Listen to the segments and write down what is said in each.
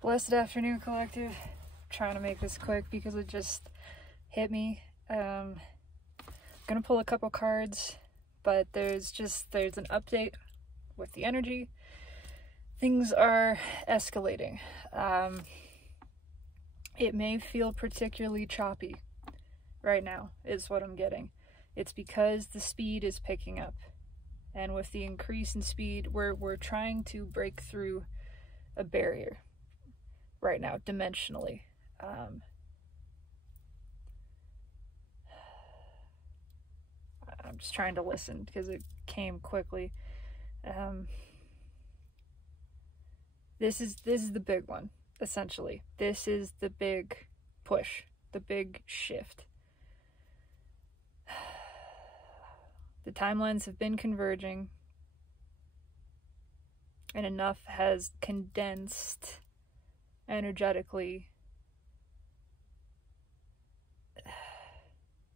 Blessed afternoon, collective. I'm trying to make this quick because it just hit me. Gonna pull a couple cards, but there's an update with the energy. Things are escalating. It may feel particularly choppy right now, is what I'm getting. It's because the speed is picking up, and with the increase in speed, we're trying to break through a barrier right now, dimensionally. I'm just trying to listen because it came quickly. This is the big one, essentially. This is the big push, the big shift. The timelines have been converging, and enough has condensed energetically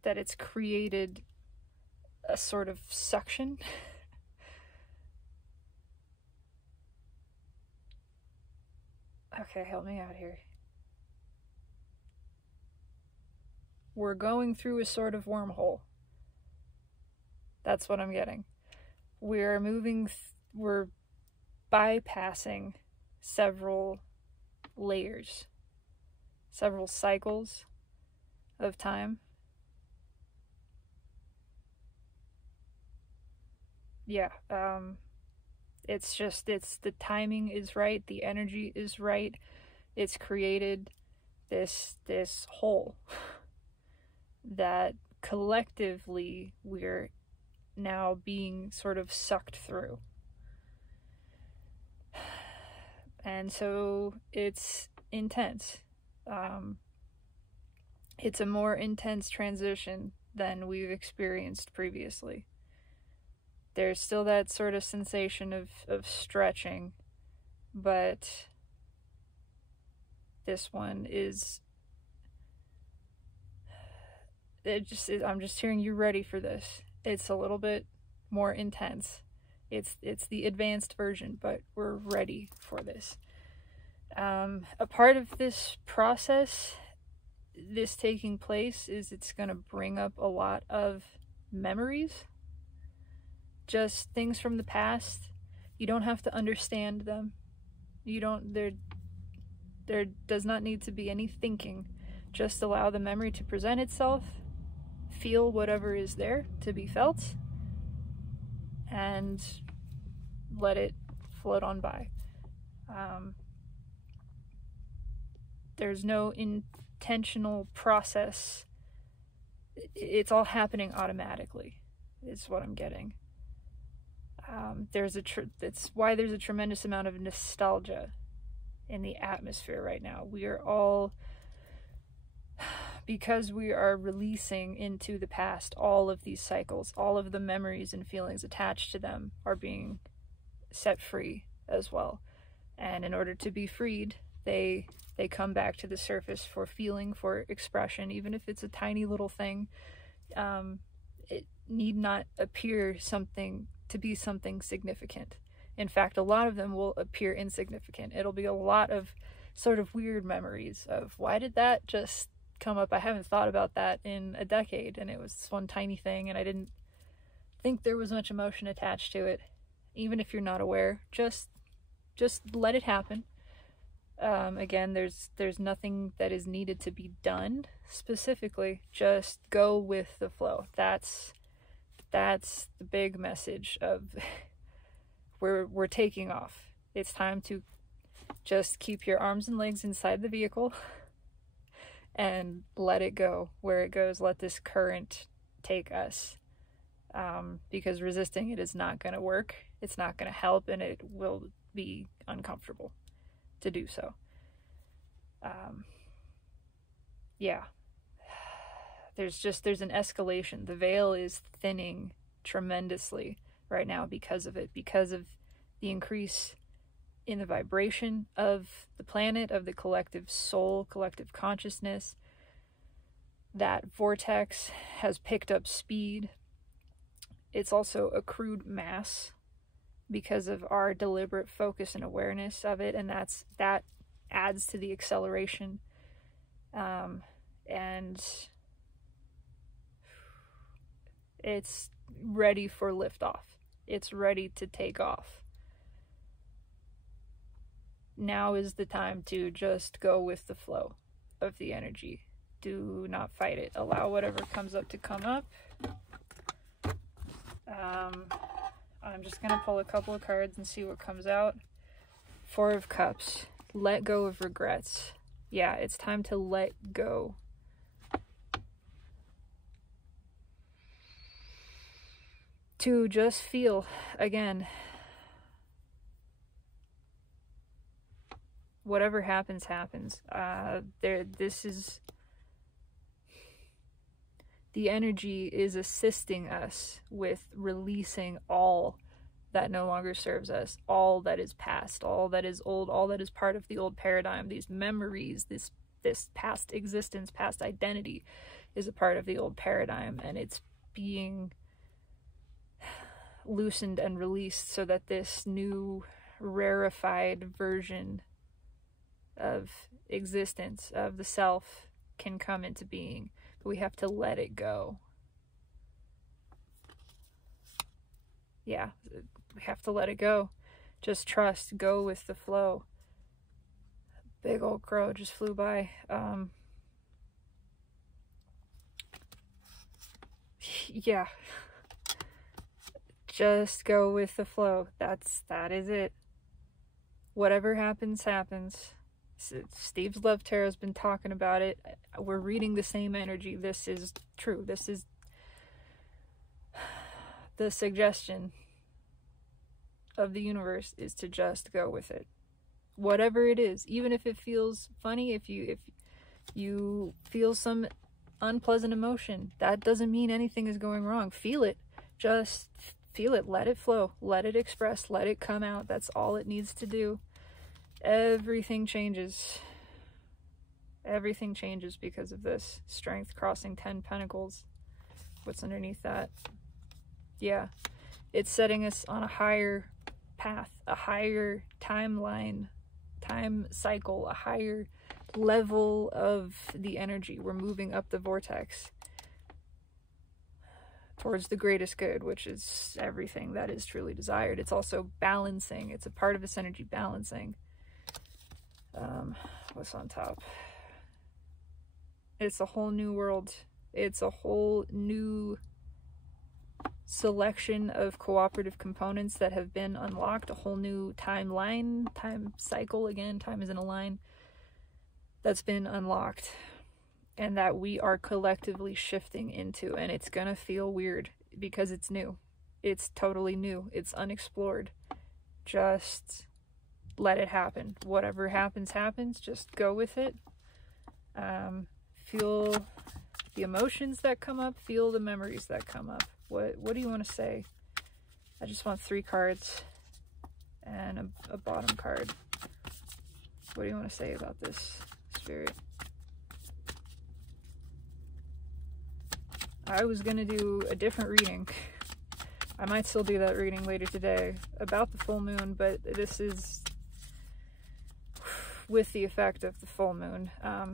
that it's created a sort of suction. Okay, help me out here. We're going through a sort of wormhole. That's what I'm getting. We're bypassing several layers, several cycles of time. Yeah, it's the timing is right, the energy is right. It's created this hole that collectively we're now being sort of sucked through. And so it's intense. It's a more intense transition than we've experienced previously. There's still that sort of sensation of stretching, but this one is, I'm just hearing you ready for this. It's a little bit more intense. It's the advanced version, but we're ready for this. A part of this process, this taking place, is it's going to bring up a lot of memories. Just things from the past. You don't have to understand them. There does not need to be any thinking. Just allow the memory to present itself. Feel whatever is there to be felt. And let it float on by. There's no intentional process. It's all happening automatically, is what I'm getting. That's why there's a tremendous amount of nostalgia in the atmosphere right now. We are all, because we are releasing into the past all of these cycles, all of the memories and feelings attached to them are being set free as well. And in order to be freed, they come back to the surface for feeling, for expression, even if it's a tiny little thing. It need not appear to be something significant. In fact, a lot of them will appear insignificant. It'll be a lot of sort of weird memories of, why did that just come up? I haven't thought about that in a decade, and it was this one tiny thing, and I didn't think there was much emotion attached to it. Even if you're not aware, just let it happen. Again, there's nothing that is needed to be done specifically. Just go with the flow. That's the big message of we're taking off. It's time to just keep your arms and legs inside the vehicle and let it go where it goes. Let this current take us, because resisting it is not going to work. It's not going to help, and it will be uncomfortable to do so. Yeah. There's an escalation. The veil is thinning tremendously right now because of it, because of the increase in the vibration of the planet, of the collective soul, collective consciousness. That vortex has picked up speed. It's also accrued mass because of our deliberate focus and awareness of it, and that adds to the acceleration. And it's ready for liftoff. It's ready to take off. Now is the time to just go with the flow of the energy. Do not fight it. Allow whatever comes up to come up. I'm just going to pull a couple of cards and see what comes out. Four of Cups. Let go of regrets. Yeah, it's time to let go. To just feel again. Whatever happens, happens. This is... The energy is assisting us with releasing all that no longer serves us, all that is past, all that is old, all that is part of the old paradigm. These memories, this past existence, past identity is a part of the old paradigm, and it's being loosened and released so that this new rarefied version of existence, of the self, can come into being. But we have to let it go. Yeah, we have to let it go. Just trust, go with the flow. Big old crow just flew by. Yeah. Just go with the flow. That is it. Whatever happens, happens. Steve's Love Tarot has been talking about it. We're reading the same energy. This is true. This is the suggestion of the universe, is to just go with it. Whatever it is, even if it feels funny, if you feel some unpleasant emotion, that doesn't mean anything is going wrong. Feel it. Just feel it. Let it flow. Let it express. Let it come out. That's all it needs to do. Everything changes. Everything changes because of this. Strength crossing 10 Pentacles. What's underneath that? Yeah. It's setting us on a higher path, a higher timeline, time cycle, a higher level of the energy. We're moving up the vortex towards the greatest good, which is everything that is truly desired. It's also balancing. It's a part of this energy, balancing. What's on top? It's a whole new world. It's a whole new selection of cooperative components that have been unlocked. A whole new timeline, time cycle, again, time is in a line, that's been unlocked, and that we are collectively shifting into. And it's gonna feel weird because it's new. It's totally new. It's unexplored. Just let it happen. Whatever happens, happens. Just go with it. Feel the emotions that come up. Feel the memories that come up. What do you want to say? I just want 3 cards and a bottom card. What do you want to say about this, Spirit? I was going to do a different reading. I might still do that reading later today about the full moon, but this is with the effect of the full moon,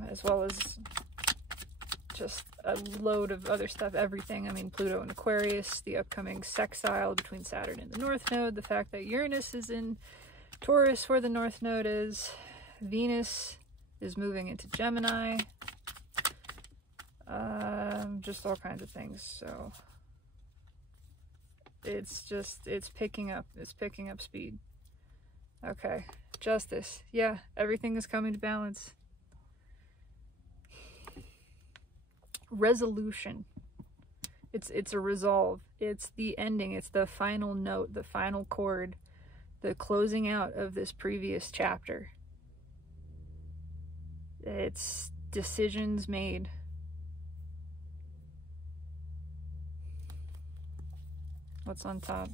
as well as just a load of other stuff, everything. I mean, Pluto and Aquarius, the upcoming sextile between Saturn and the North Node, the fact that Uranus is in Taurus where the North Node is, Venus is moving into Gemini, just all kinds of things. So it's picking up speed. Okay, Justice. Yeah, everything is coming to balance. Resolution. It's a resolve. It's the ending. It's the final note, the final chord, the closing out of this previous chapter. It's decisions made. What's on top?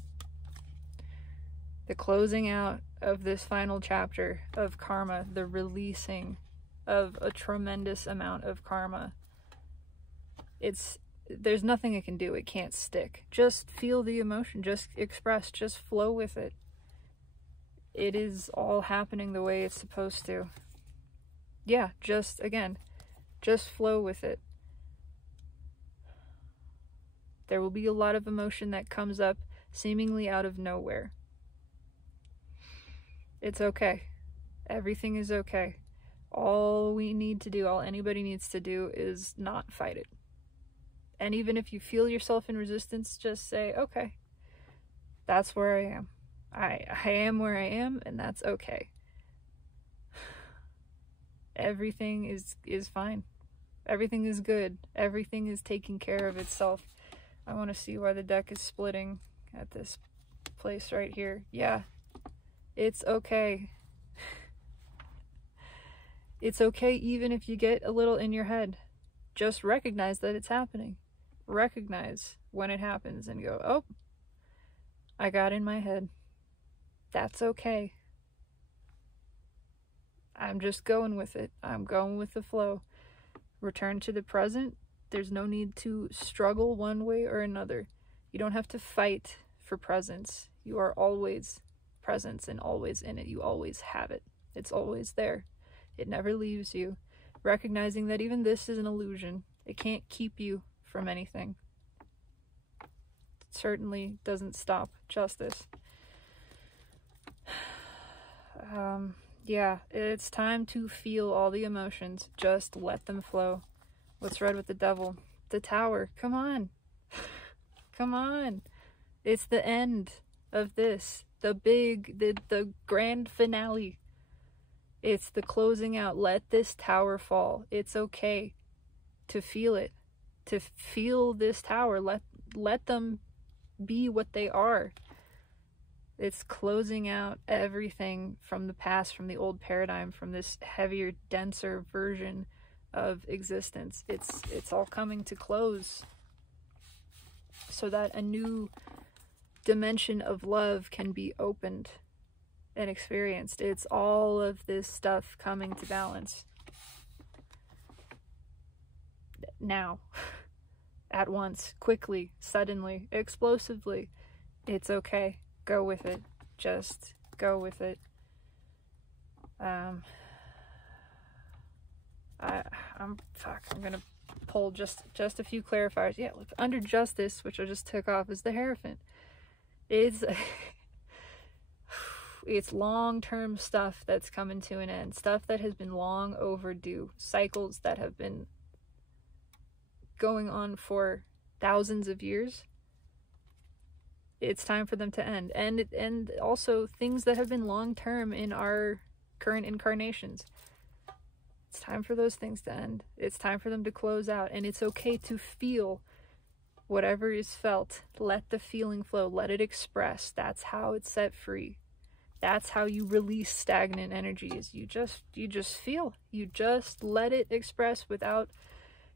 The closing out of this final chapter of karma, the releasing of a tremendous amount of karma. There's nothing it can do. It can't stick. Just feel the emotion. Just express. Just flow with it. It is all happening the way it's supposed to. yeah, just, again, just flow with it. There will be a lot of emotion that comes up seemingly out of nowhere. It's okay. Everything is okay. All we need to do, all anybody needs to do, is not fight it. And even if you feel yourself in resistance, just say, okay, that's where I am. I am where I am, and that's okay. Everything is fine. Everything is good. Everything is taking care of itself. I want to see why the deck is splitting at this place right here. Yeah, it's okay. It's okay even if you get a little in your head. Just recognize that it's happening. Recognize when it happens and go, oh, I got in my head. That's okay. I'm just going with it. I'm going with the flow. Return to the present. There's no need to struggle one way or another. You don't have to fight for presence. You are always presence and always in it. You always have it. It's always there. It never leaves you. Recognizing that even this is an illusion. It can't keep you from anything. It certainly doesn't stop justice. Yeah, it's time to feel all the emotions. Just let them flow. What's red with the devil? The Tower. Come on. Come on. It's the end of this. The grand finale. It's the closing out. Let this tower fall. It's okay to feel it. To feel this tower. Let them be what they are. It's closing out everything from the past, from the old paradigm, from this heavier, denser version of existence. It's all coming to close so that a new dimension of love can be opened and experienced. It's all of this stuff coming to balance now, at once, quickly, suddenly, explosively. It's okay. Go with it. Just go with it. I'm gonna pull just a few clarifiers. Yeah, look, under justice, which I just took off, is the Hierophant. It's long-term stuff that's coming to an end. Stuff that has been long overdue. Cycles that have been going on for thousands of years. It's time for them to end. And also things that have been long-term in our current incarnations. It's time for those things to end. It's time for them to close out. And it's okay to feel whatever is felt. Let the feeling flow. Let it express. That's how it's set free. That's how you release stagnant energies. You just feel. You just let it express without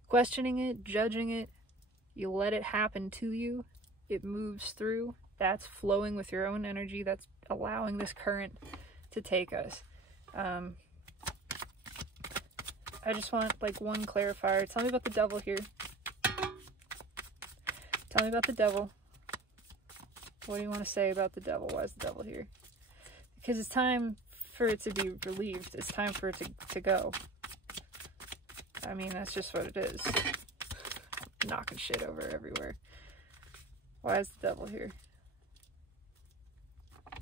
questioning it, judging it. You let it happen to you. It moves through. That's flowing with your own energy. That's allowing this current to take us. I just want one clarifier. Tell me about the devil here. Tell me about the devil. What do you want to say about the devil? Why is the devil here? Because it's time for it to be relieved. It's time for it to go. I mean, that's just what it is. Knocking shit over everywhere. Why is the devil here?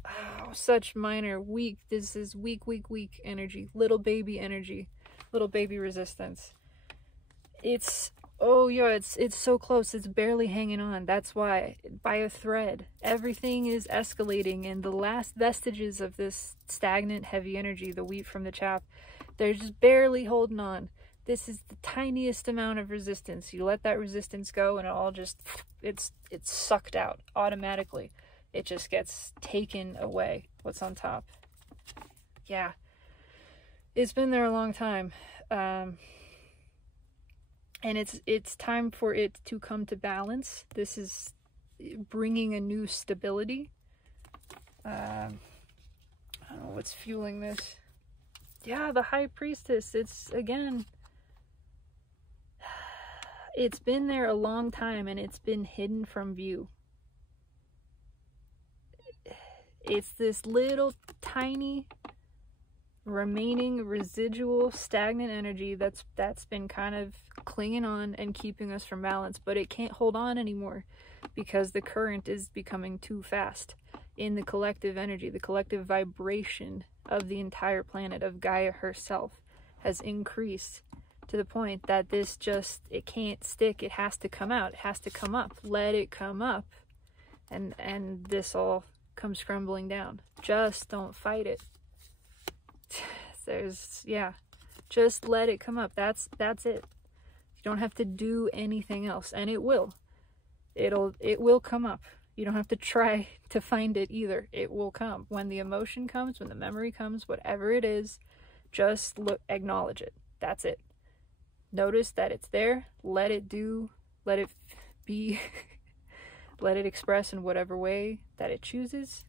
Oh, such minor, weak. This is weak energy. Little baby energy. Little baby resistance. It's so close. It's barely hanging on. That's why, by a thread. Everything is escalating, and the last vestiges of this stagnant, heavy energy, the wheat from the chaff, they're just barely holding on. This is the tiniest amount of resistance. You let that resistance go and it all just, it's sucked out automatically. It just gets taken away. What's on top? Yeah. It's been there a long time. And it's time for it to come to balance. This is bringing a new stability. I don't know what's fueling this. Yeah, the High Priestess. It's, again, it's been there a long time and it's been hidden from view. It's this little tiny remaining residual stagnant energy that's been kind of clinging on and keeping us from balance, but it can't hold on anymore because the current is becoming too fast in the collective energy. The collective vibration of the entire planet, of Gaia herself, has increased to the point that this just, it can't stick. It has to come out. It has to come up. Let it come up, and this all comes crumbling down. Just don't fight it. Just let it come up. That's it. You don't have to do anything else, and it will come up. You don't have to try to find it either. It will come. When the emotion comes, when the memory comes, whatever it is, just acknowledge it. That's it. Notice that it's there. Let it do, let it be, let it express in whatever way that it chooses.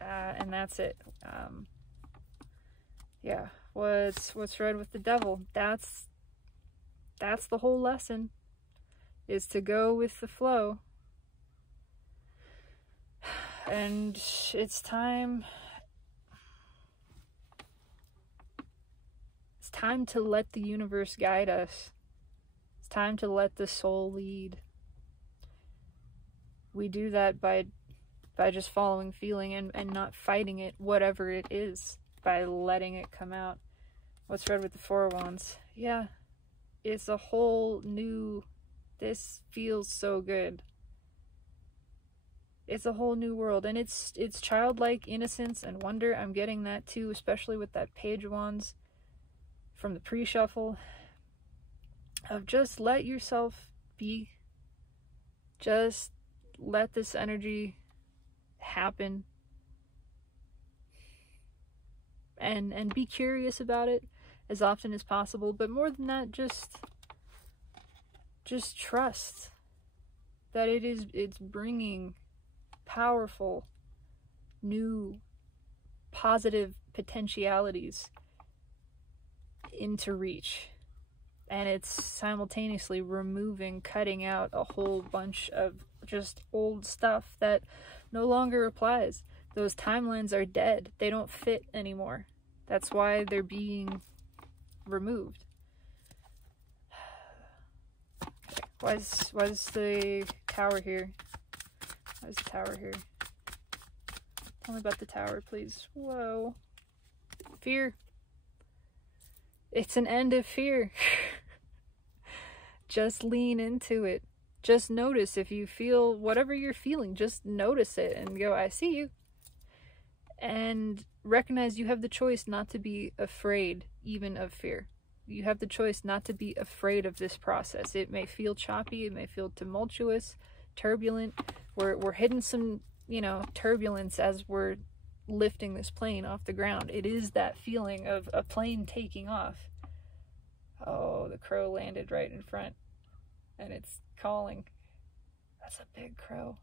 And that's it. Yeah, what's read with the devil? That's the whole lesson, is to go with the flow. And it's time to let the universe guide us. It's time to let the soul lead. We do that by just following feeling and not fighting it, whatever it is, by letting it come out. What's read with the Four of Wands? Yeah, it's a whole new, this feels so good. It's a whole new world, and it's childlike innocence and wonder. I'm getting that too, especially with that Page of Wands from the pre-shuffle, of just let yourself be. Just let this energy happen, and be curious about it as often as possible. But more than that, just trust that it's bringing powerful, new, positive potentialities into reach. And it's simultaneously cutting out a whole bunch of just old stuff that no longer applies. Those timelines are dead. They don't fit anymore. That's why they're being removed. Why's the tower here? Why's the tower here? Tell me about the tower, please. Whoa. Fear. It's an end of fear. Just lean into it. Just notice if you feel whatever you're feeling. Just notice it and go, I see you. And recognize you have the choice not to be afraid even of fear. You have the choice not to be afraid of this process. It may feel choppy. It may feel tumultuous, turbulent. We're hitting some, turbulence as we're lifting this plane off the ground. It is that feeling of a plane taking off. Oh, the crow landed right in front, and it's calling. That's a big crow.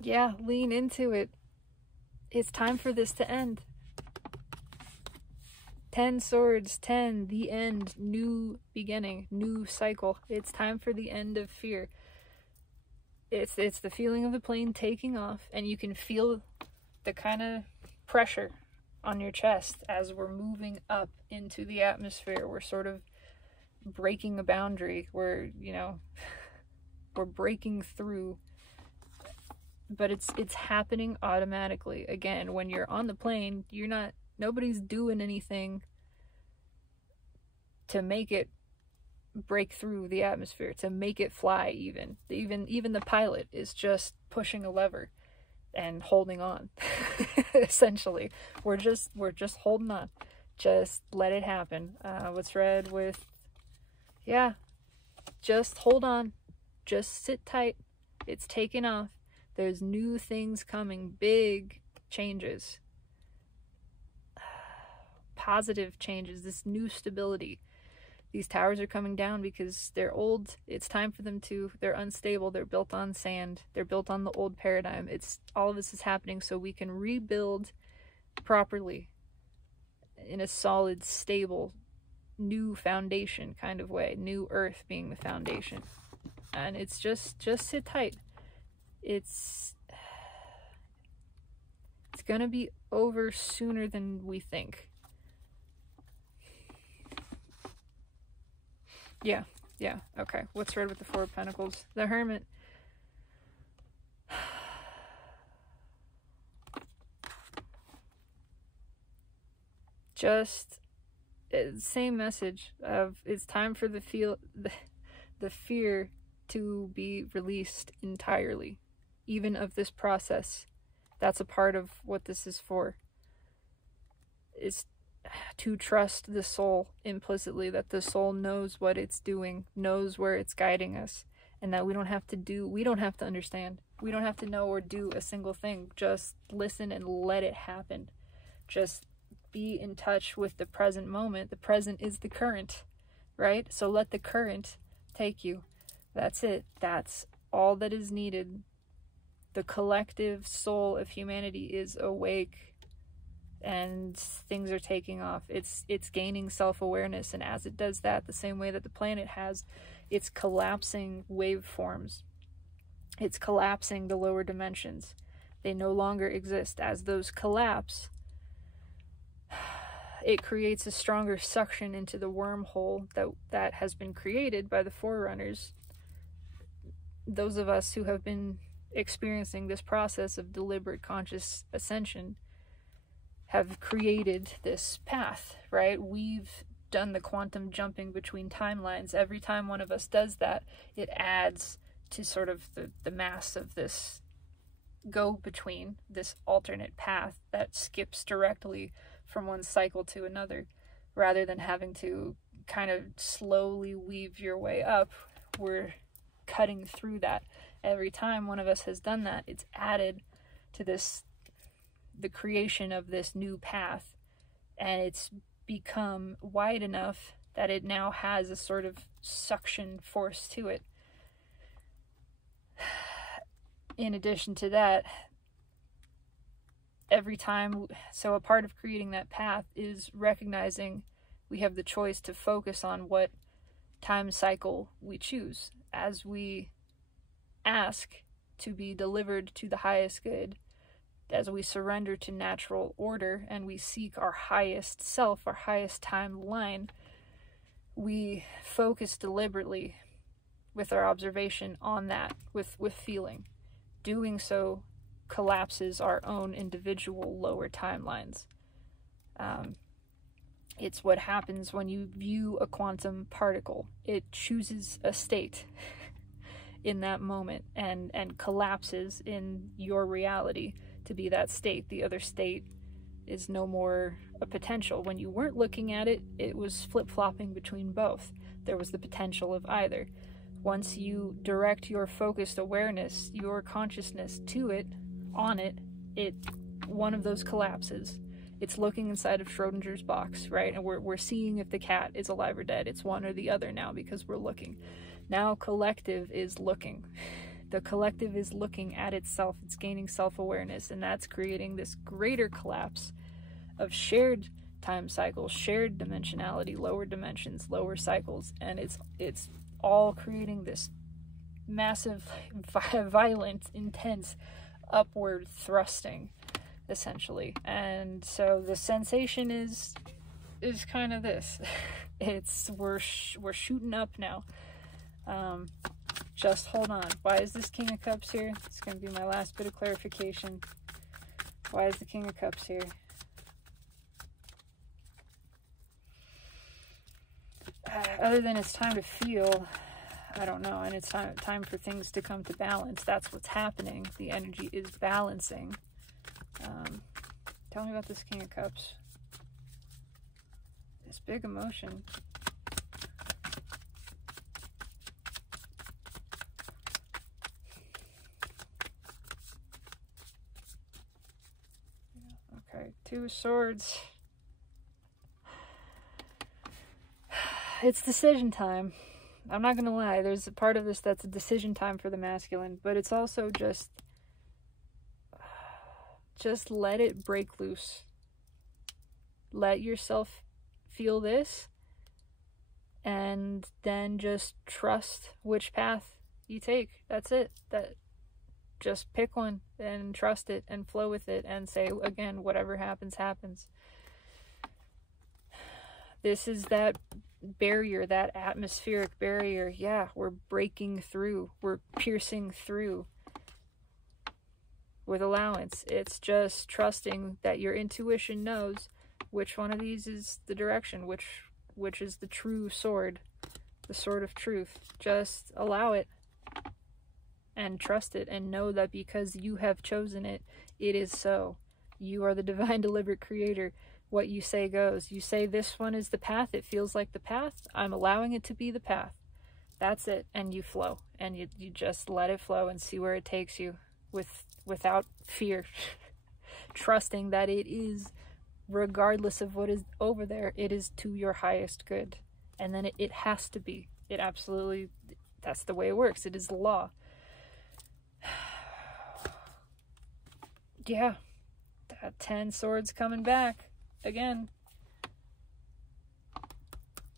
Yeah, lean into it. It's time for this to end. 10 swords, 10, the end, new beginning, new cycle. It's time for the end of fear. It's the feeling of the plane taking off, and you can feel the kind of pressure on your chest as we're moving up into the atmosphere. We're sort of breaking a boundary. We're breaking through. But it's happening automatically. Again, when you're on the plane, nobody's doing anything to make it break through the atmosphere, to make it fly. Even the pilot is just pushing a lever and holding on. Essentially, we're just holding on. Just let it happen. What's read with, just hold on, just sit tight. It's taking off. There's new things coming, big changes, positive changes, this new stability. These towers are coming down because they're old. It's time for them they're unstable. They're built on sand. They're built on the old paradigm. All of this is happening so we can rebuild properly in a solid, stable, new foundation kind of way. New earth being the foundation. And it's just sit tight. It's gonna be over sooner than we think. Yeah, okay. What's red with the Four of Pentacles? The Hermit. Just same message of it's time for the fear to be released entirely, even of this process. That's a part of what this is for, is to trust the soul implicitly, that the soul knows what it's doing, knows where it's guiding us, and that we don't have to understand, we don't have to know or do a single thing. Just listen and let it happen. Just be in touch with the present moment. The present is the current, right? So let the current take you. That's it. That's all that is needed. The collective soul of humanity is awake, and things are taking off. It's gaining self-awareness, and as it does that, the same way that the planet has, it's collapsing waveforms. It's collapsing the lower dimensions. They no longer exist. As those collapse, it creates a stronger suction into the wormhole that has been created by the forerunners. Those of us who have been experiencing this process of deliberate conscious ascension have created this path, right? We've done the quantum jumping between timelines. Every time one of us does that, it adds to sort of the mass of this go-between, this alternate path that skips directly from one cycle to another, rather than having to kind of slowly weave your way up. We're cutting through that. Every time one of us has done that, it's added to the creation of this new path, and it's become wide enough that it now has a sort of suction force to it. In addition to that, every time, so a part of creating that path is recognizing we have the choice to focus on what time cycle we choose. As we ask to be delivered to the highest good, as we surrender to natural order and we seek our highest self, our highest timeline, we focus deliberately with our observation on that, with feeling. Doing so collapses our own individual lower timelines. It's what happens when you view a quantum particle. It chooses a state in that moment and collapses in your reality to be that state. The other state is no more a potential. When you weren't looking at it, it was flip-flopping between both. There was the potential of either. Once you direct your focused awareness, your consciousness to it, on it, one of those collapses. It's looking inside of Schrodinger's box, right? And we're seeing if the cat is alive or dead. It's one or the other now because we're looking. Now collective is looking. The collective is looking at itself. It's gaining self-awareness, and that's creating this greater collapse of shared time cycles, shared dimensionality, lower dimensions, lower cycles, and it's all creating this massive, violent, intense upward thrusting, essentially. And so the sensation is kind of this. It's we're shooting up now. Just hold on. Why is this King of Cups here? It's going to be my last bit of clarification. Why is the King of Cups here? Other than it's time to feel, I don't know, and it's time for things to come to balance. That's what's happening. The energy is balancing. Tell me about this King of Cups. This big emotion. Okay, Two of Swords. It's decision time. I'm not gonna lie, there's a part of this that's a decision time for the masculine, but it's also just let it break loose. Let yourself feel this, and then just trust which path you take. That's it. Just pick one and trust it and flow with it and say, again, whatever happens, happens. This is that barrier, that atmospheric barrier. Yeah, we're breaking through. We're piercing through with allowance. It's just trusting that your intuition knows which one of these is the direction, which is the true sword, the sword of truth. Just allow it and trust it and know that because you have chosen it, it is so. You are the divine deliberate creator. What you say goes. You say this one is the path, it feels like the path, I'm allowing it to be the path. That's it. And you flow. And you just let it flow and see where it takes you without fear. Trusting that it is, regardless of what is over there, it is to your highest good. And then it has to be. It absolutely, that's the way it works. It is the law. Yeah, that 10 swords coming back again.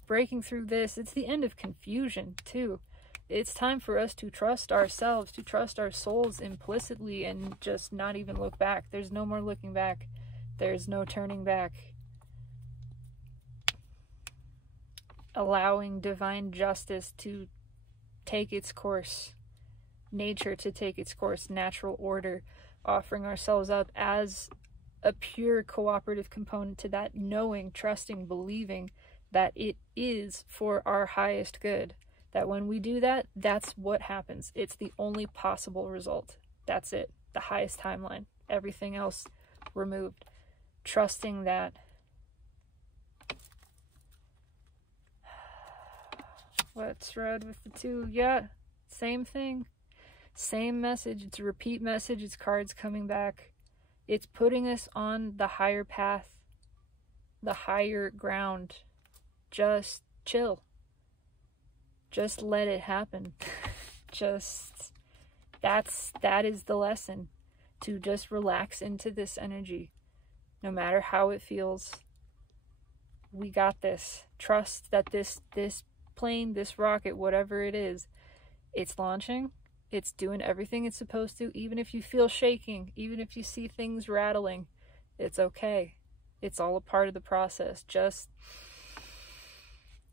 Breaking through this, it's the end of confusion too. It's time for us to trust ourselves, to trust our souls implicitly and just not even look back. There's no more looking back. There's no turning back. Allowing divine justice to take its course. Nature to take its course. Natural order. Offering ourselves up as a pure cooperative component to that, knowing, trusting, believing that it is for our highest good. That when we do that, that's what happens. It's the only possible result. That's it. The highest timeline. Everything else removed. Trusting that. What's red with the 2? Yeah, same thing. Same message. It's a repeat message. It's cards coming back. It's putting us on the higher path, the higher ground. Just chill. Just let it happen. That is the lesson. To just relax into this energy. No matter how it feels. We got this. Trust that this plane, this rocket, whatever it is, it's launching. It's doing everything it's supposed to. Even if you feel shaking, even if you see things rattling, it's okay. It's all a part of the process. Just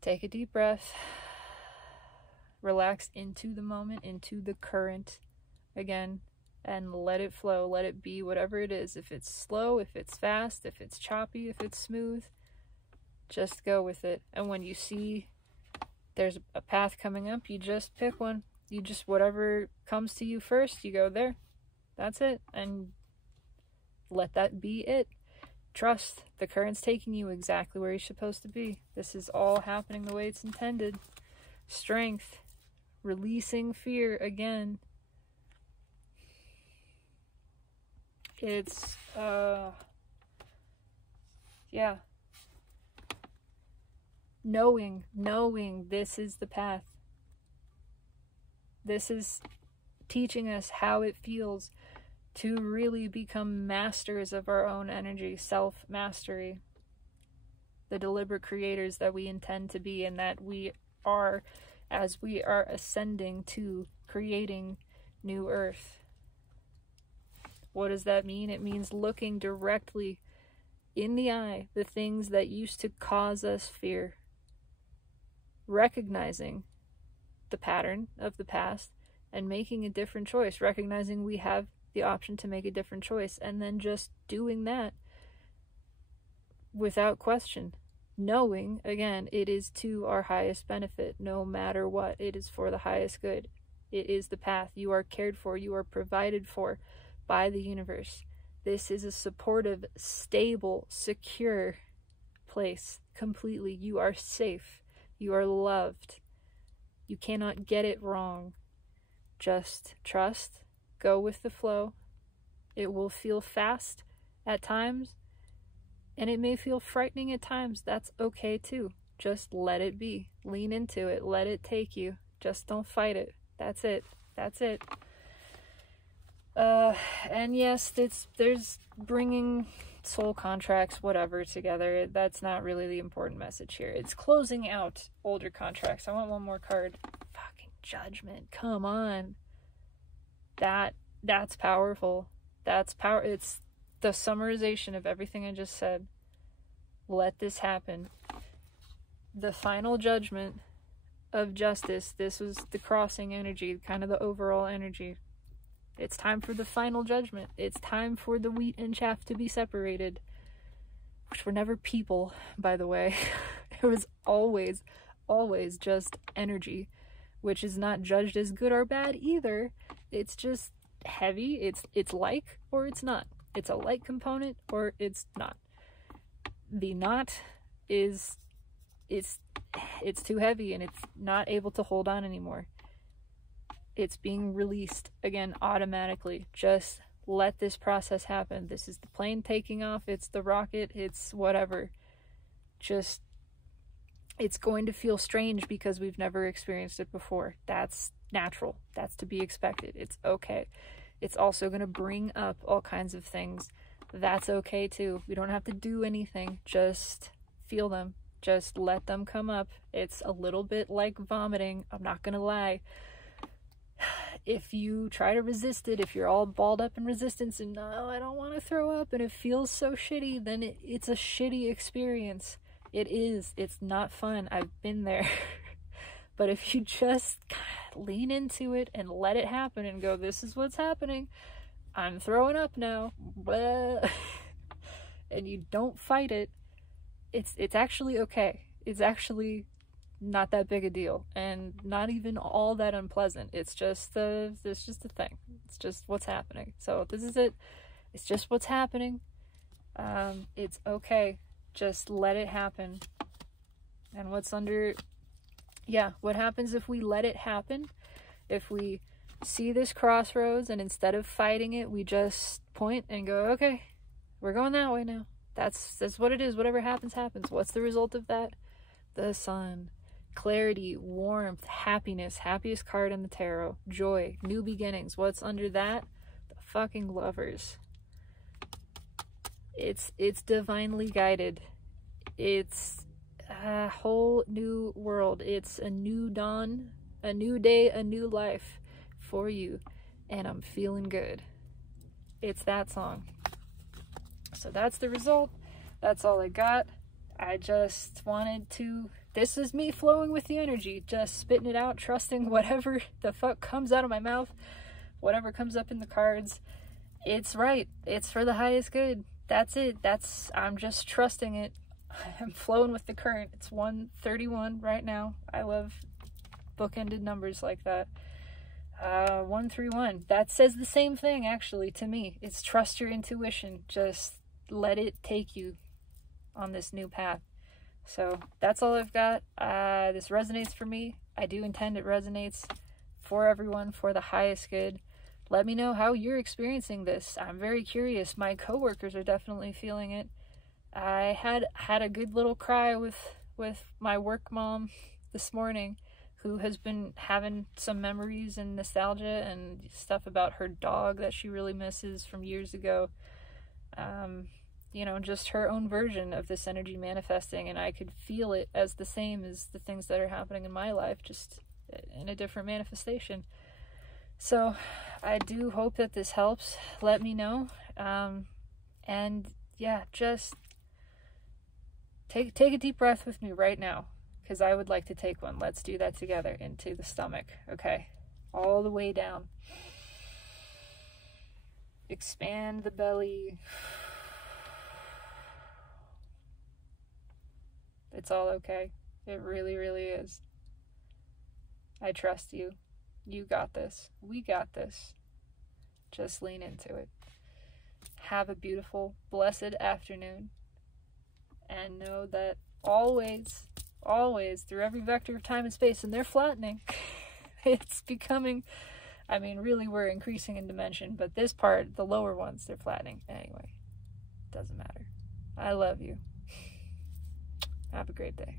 take a deep breath. Relax into the moment, into the current again, and let it flow. Let it be whatever it is. If it's slow, if it's fast, if it's choppy, if it's smooth, just go with it. And when you see there's a path coming up, you just pick one. You just, whatever comes to you first, you go there. That's it. And let that be it. Trust the current's taking you exactly where you're supposed to be. This is all happening the way it's intended. Strength. Releasing fear again. It's, yeah. Knowing this is the path. This is teaching us how it feels to really become masters of our own energy, self-mastery. The deliberate creators that we intend to be and that we are as we are ascending to creating new earth. What does that mean? It means looking directly in the eye the things that used to cause us fear. Recognizing the pattern of the past and making a different choice, recognizing we have the option to make a different choice, and then just doing that without question, knowing again it is to our highest benefit. No matter what, it is for the highest good. It is the path. You are cared for, you are provided for by the universe. This is a supportive, stable, secure place. Completely. You are safe. You are loved. You cannot get it wrong. Just trust. Go with the flow. It will feel fast at times, and it may feel frightening at times. That's okay too. Just let it be. Lean into it. Let it take you. Just don't fight it. That's it. That's it. And yes, there's bringing soul contracts, whatever, together. That's not really the important message here. It's closing out older contracts. I want one more card. Fucking judgment. Come on. That's powerful. That's power. It's the summarization of everything I just said. Let this happen. The final judgment of justice. This was the crossing energy, kind of the overall energy. It's time for the final judgment. It's time for the wheat and chaff to be separated. Which were never people, by the way. It was always just energy, which is not judged as good or bad either. It's just heavy. It's like or it's not. It's a light component or it's not. The not is it's too heavy and it's not able to hold on anymore. It's being released again automatically. Just let this process happen. This is the plane taking off. It's the rocket. It's whatever. Just, it's going to feel strange because we've never experienced it before. That's natural. That's to be expected. It's okay. It's also going to bring up all kinds of things. That's okay too. We don't have to do anything. Just feel them. Just let them come up. It's a little bit like vomiting. I'm not going to lie. If you try to resist it, if you're all balled up in resistance and no, I don't want to throw up and it feels so shitty, then it's a shitty experience. It is. It's not fun. I've been there. But if you just lean into it and let it happen and go, this is what's happening. I'm throwing up now. And you don't fight it, it's actually okay. It's actually not that big a deal and not even all that unpleasant. It's just a thing. It's just what's happening. So this is it. It's just what's happening. It's okay. Just let it happen. And what happens if we let it happen? If we see this crossroads and instead of fighting it, we just point and go, okay, we're going that way now. That's what it is. Whatever happens, happens. What's the result of that? The sun. Clarity, warmth, happiness, happiest card in the tarot, joy, new beginnings. What's under that? The fucking Lovers. It's divinely guided. It's a whole new world. It's a new dawn, a new day, a new life for you. And I'm feeling good. It's that song. So that's the result. That's all I got. I just wanted to... This is me flowing with the energy, just spitting it out, trusting whatever the fuck comes out of my mouth, whatever comes up in the cards. It's right. It's for the highest good. That's it. I'm just trusting it. I'm flowing with the current. It's 1:31 right now. I love bookended numbers like that. 131. That says the same thing, actually, to me. It's trust your intuition. Just let it take you on this new path. So that's all I've got. This resonates for me. I do intend it resonates for everyone, for the highest good. Let me know how you're experiencing this. I'm very curious. My coworkers are definitely feeling it. I had a good little cry with my work mom this morning, who has been having some memories and nostalgia and stuff about her dog that she really misses from years ago. You know, just her own version of this energy manifesting, and I could feel it as the same as the things that are happening in my life, just in a different manifestation. So I do hope that this helps. Let me know. And yeah, just take a deep breath with me right now, because I would like to take one. Let's do that together into the stomach. Okay, all the way down. Expand the belly. It's all okay. It really, really is. I trust you. You got this. We got this. Just lean into it. Have a beautiful, blessed afternoon. And know that always, through every vector of time and space, and they're flattening, it's becoming, I mean, really we're increasing in dimension, but this part, the lower ones, they're flattening. Anyway, doesn't matter. I love you. Have a great day.